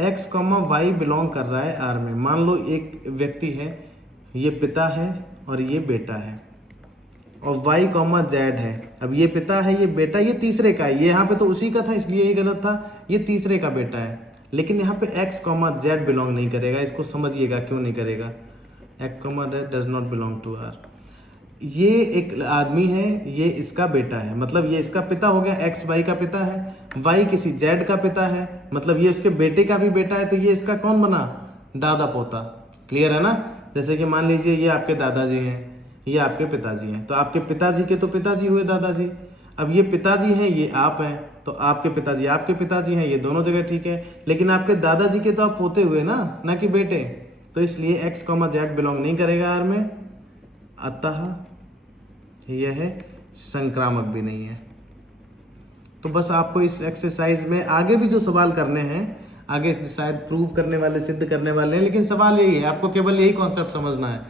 x, y बिलोंग कर रहा है R में। मान लो एक व्यक्ति है, ये पिता है और ये बेटा है, और y, z है। अब ये पिता है, ये बेटा, ये तीसरे का है, ये यहाँ पे तो उसी का था इसलिए ये गलत था, ये तीसरे का बेटा है। लेकिन यहाँ पे x, z बिलोंग नहीं करेगा, इसको समझिएगा क्यों नहीं करेगा। x, z does not belong to R। ये एक आदमी है, ये इसका बेटा है, मतलब ये इसका पिता हो गया, x y का पिता है, y किसी z का पिता है, मतलब ये उसके बेटे का भी बेटा है, तो ये इसका कौन बना? दादा पोता। क्लियर है ना? जैसे कि मान लीजिए ये आपके दादाजी हैं, ये आपके पिताजी हैं, तो आपके पिताजी के तो पिताजी हुए दादाजी। अब ये पिताजी हैं, ये आप हैं, तो आपके पिताजी हैं, ये दोनों जगह ठीक है, लेकिन आपके दादाजी के तो आप पोते हुए ना कि बेटे, तो इसलिए x, z बिलोंग नहीं करेगा R में, अतः यह संक्रामक भी नहीं है। तो बस आपको इस एक्सरसाइज में आगे भी जो सवाल करने हैं, आगे शायद प्रूव करने वाले, सिद्ध करने वाले हैं, लेकिन सवाल यही है, आपको केवल यही कॉन्सेप्ट समझना है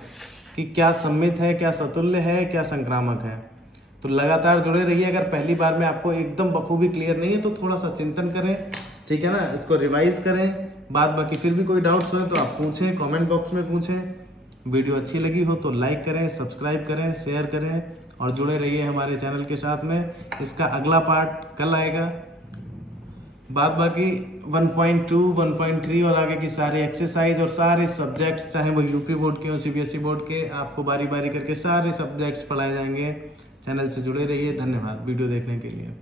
कि क्या सम्मित है, क्या स्वतुल्य है, क्या संक्रामक है। तो लगातार जुड़े रहिए। अगर पहली बार में आपको एकदम बखूबी क्लियर नहीं है तो थोड़ा सा चिंतन करें, ठीक है ना, इसको रिवाइज करें। बाद बाकी फिर भी कोई डाउट्स हो तो आप पूछें, कमेंट बॉक्स में पूछें। वीडियो अच्छी लगी हो तो लाइक करें, सब्सक्राइब करें, शेयर करें और जुड़े रहिए हमारे चैनल के साथ में। इसका अगला पार्ट कल आएगा। बाद बाकी 1.2, 1.3 और आगे की सारे एक्सरसाइज और सारे सब्जेक्ट्स, चाहे वो यूपी बोर्ड के हो, सीबीएसई बोर्ड के, आपको बारी बारी करके सारे सब्जेक्ट्स पढ़ाए जाएंगे। चैनल से जुड़े रहिए। धन्यवाद वीडियो देखने के लिए।